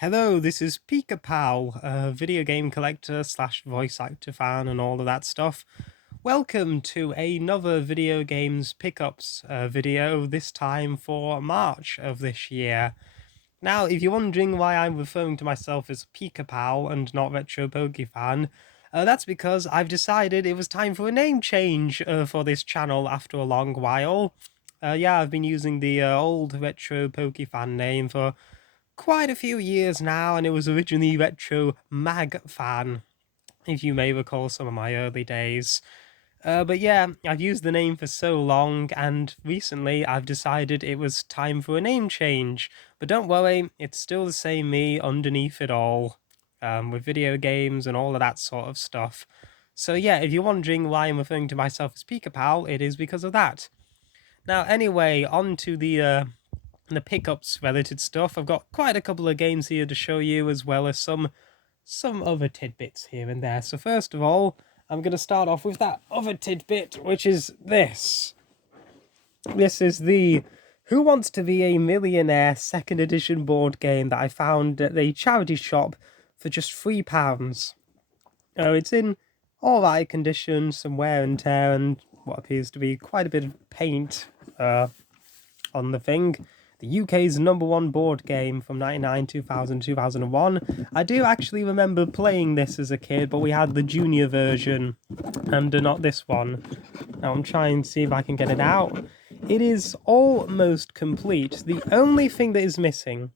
Hello, this is Pika Pal, a video game collector slash voice actor fan and all of that stuff. Welcome to another video games pickups video, this time for March of this year. Now, if you're wondering why I'm referring to myself as Pika Pal and not Retro Pokefan, that's because I've decided it was time for a name change for this channel after a long while. Yeah, I've been using the old Retro Pokefan name for quite a few years now, and it was originally Retro Mag Fan, if you may recall some of my early days. But yeah, I've used the name for so long, and recently I've decided it was time for a name change. But don't worry, it's still the same me underneath it all, with video games and all of that sort of stuff. So yeah, if you're wondering why I'm referring to myself as Pika Pal, it is because of that. Now, anyway, on to the pickups related stuff. I've got quite a couple of games here to show you, as well as some other tidbits here and there. So first of all, I'm going to start off with that other tidbit, which is this. This is the Who Wants to Be a Millionaire second edition board game that I found at the charity shop for just £3. It's in alright condition, some wear and tear, and what appears to be quite a bit of paint on the thing. The UK's #1 board game from 99, 2000, 2001. I do actually remember playing this as a kid, but we had the junior version and not this one. Now I'm trying to see if I can get it out. It is almost complete. The only thing that's missing,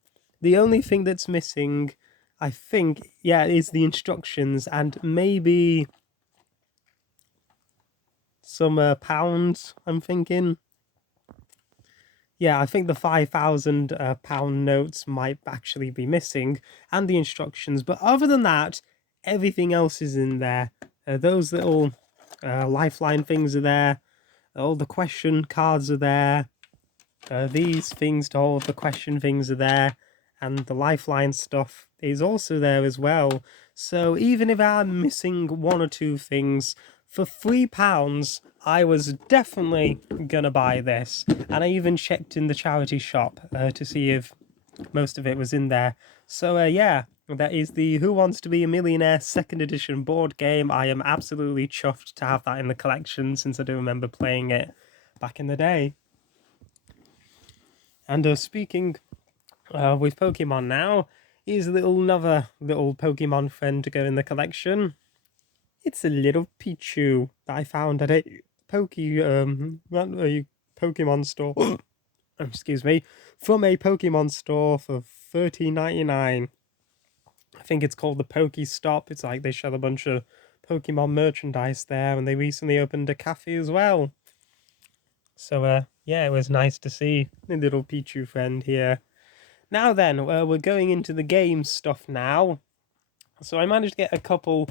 I think, yeah, is the instructions and maybe some pounds, I'm thinking. Yeah, I think the £5,000 notes might actually be missing, and the instructions. But other than that, everything else is in there. Those little lifeline things are there. All the question cards are there. These things to hold the question things are there. And the lifeline stuff is also there as well. So even if I'm missing one or two things, for £3, I was definitely gonna buy this. And I even checked in the charity shop to see if most of it was in there. So yeah, that is the Who Wants to Be a Millionaire second edition board game. I am absolutely chuffed to have that in the collection, since I do remember playing it back in the day. And speaking with Pokemon now, here's another little Pokemon friend to go in the collection. It's a little Pichu that I found at a Pokemon store. Excuse me, from a Pokemon store for $13.99. I think it's called the Pokestop. It's like they sell a bunch of Pokemon merchandise there, and they recently opened a cafe as well. So yeah, it was nice to see the little Pichu friend here. Now then, we're going into the game stuff now. So I managed to get a couple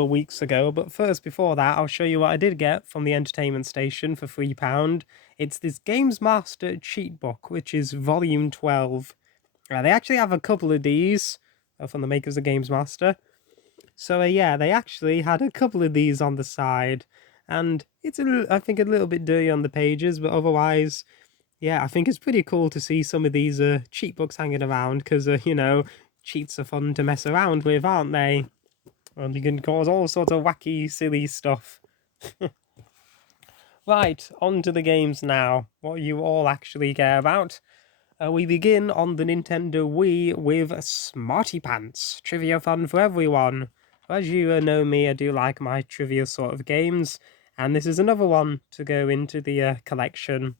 of weeks ago, but first, before that, I'll show you what I did get from the entertainment station for £3. It's this Games Master cheat book, which is volume 12. They actually have a couple of these from the makers of Games Master. So yeah, they actually had a couple of these on the side, and it's I think a little bit dirty on the pages, but otherwise, yeah, I think it's pretty cool to see some of these cheat books hanging around, because you know, cheats are fun to mess around with, aren't they? And you can cause all sorts of wacky, silly stuff. Right, on to the games now. What you all actually care about. We begin on the Nintendo Wii with Smarty Pants. Trivia fun for everyone. As you know me, I do like my trivia sort of games, and this is another one to go into the collection.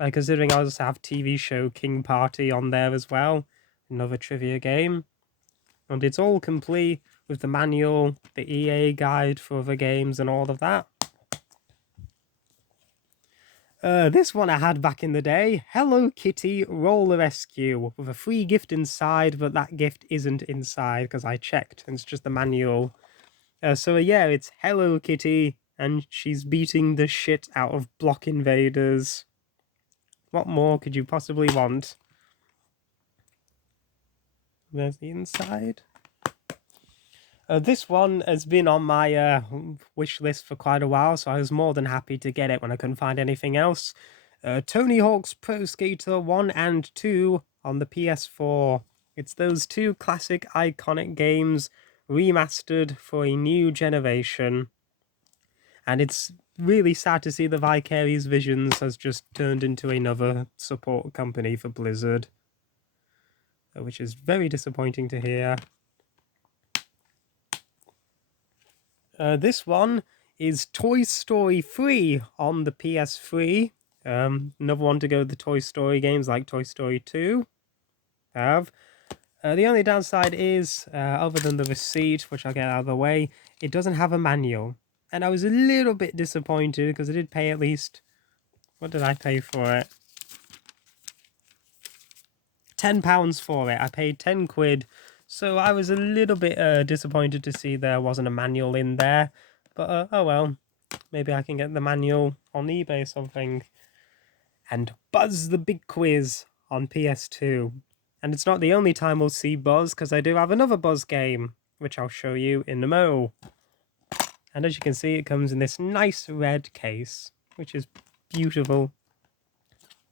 Considering I also have TV show King Party on there as well. Another trivia game. And it's all complete with the manual, the EA guide for other games, and all of that. This one I had back in the day, Hello Kitty Roller Rescue, with a free gift inside, but that gift isn't inside because I checked, and it's just the manual. So yeah, it's Hello Kitty, and she's beating the shit out of block invaders. What more could you possibly want? There's the inside. This one has been on my wish list for quite a while, so I was more than happy to get it when I couldn't find anything else. Tony Hawk's Pro Skater 1 and 2 on the PS4. It's those two classic iconic games remastered for a new generation. And it's really sad to see that Vicarious Visions has just turned into another support company for Blizzard, which is very disappointing to hear. This one is Toy Story 3 on the PS3. Another one to go with the Toy Story games like Toy Story 2. The only downside is, other than the receipt, which I'll get out of the way, it doesn't have a manual. And I was a little bit disappointed because I did pay at least... What did I pay for it? £10 for it. I paid 10 quid. So I was a little bit disappointed to see there wasn't a manual in there. But, oh well. Maybe I can get the manual on eBay or something. And Buzz the Big Quiz on PS2. And it's not the only time we'll see Buzz, because I do have another Buzz game, which I'll show you in a mo. And as you can see, it comes in this nice red case, which is beautiful.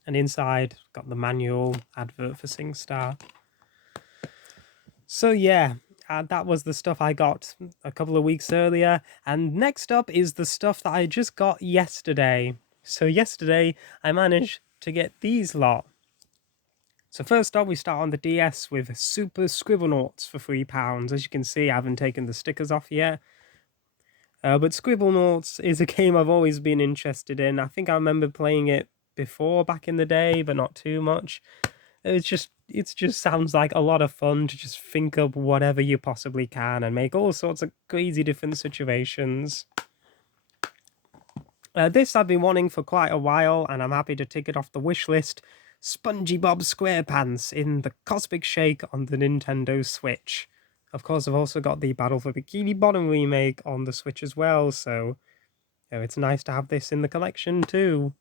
And inside, got the manual advert for SingStar. So yeah, that was the stuff I got a couple of weeks earlier. And next up is the stuff that I just got yesterday. So yesterday, I managed to get these lot. So first up, we start on the DS with Super Scribblenauts for £3. As you can see, I haven't taken the stickers off yet. But Scribblenauts is a game I've always been interested in. I think I remember playing it before back in the day, but not too much. It just sounds like a lot of fun to just think up whatever you possibly can and make all sorts of crazy different situations. This I've been wanting for quite a while, and I'm happy to tick it off the wish list. SpongeBob SquarePants in the Cosmic Shake on the Nintendo Switch. Of course, I've also got the Battle for Bikini Bottom remake on the Switch as well, so it's nice to have this in the collection too.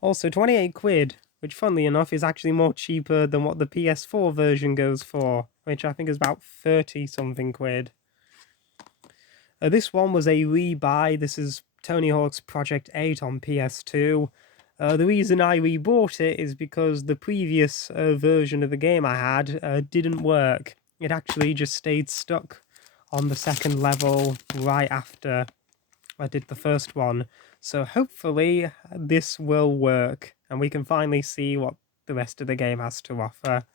Also, 28 quid, which funnily enough is actually more cheaper than what the PS4 version goes for, which I think is about 30 something quid. This one was a rebuy. This is Tony Hawk's Project 8 on PS2. The reason I rebought it is because the previous version of the game I had didn't work. It actually just stayed stuck on the second level right after I did the first one. So hopefully this will work and we can finally see what the rest of the game has to offer.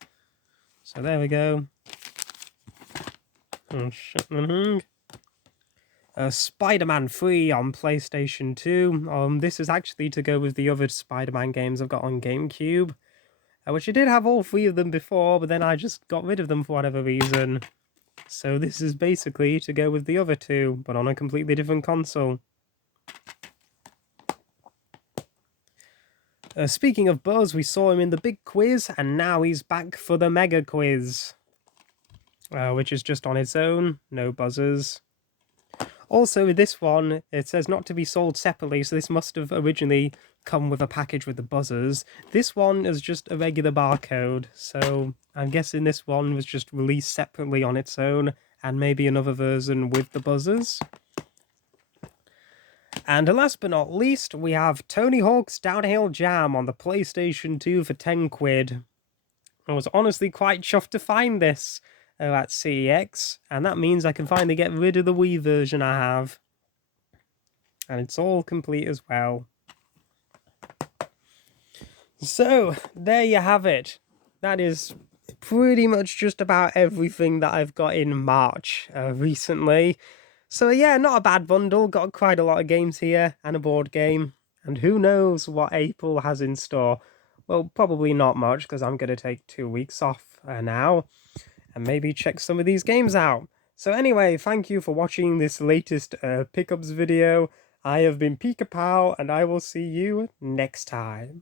So there we go. Spider-Man 3 on PlayStation 2. This is actually to go with the other Spider-Man games I've got on GameCube, which I did have all three of them before, but then I just got rid of them for whatever reason. So this is basically to go with the other two, but on a completely different console. Speaking of Buzz, we saw him in the big quiz, and now he's back for the mega quiz, which is just on its own, no buzzers. Also, with this one, it says not to be sold separately, so this must have originally come with a package with the buzzers. This one is just a regular barcode, so I'm guessing this one was just released separately on its own, and maybe another version with the buzzers. And last but not least, we have Tony Hawk's Downhill Jam on the PlayStation 2 for 10 quid. I was honestly quite chuffed to find this at CEX, and that means I can finally get rid of the Wii version I have. And it's all complete as well. So, there you have it. That is pretty much just about everything that I've got in March recently. So yeah, not a bad bundle. Got quite a lot of games here and a board game. And who knows what April has in store. Well, probably not much, because I'm going to take 2 weeks off now. And maybe check some of these games out. So anyway, thank you for watching this latest pickups video. I have been Pika Pow, and I will see you next time.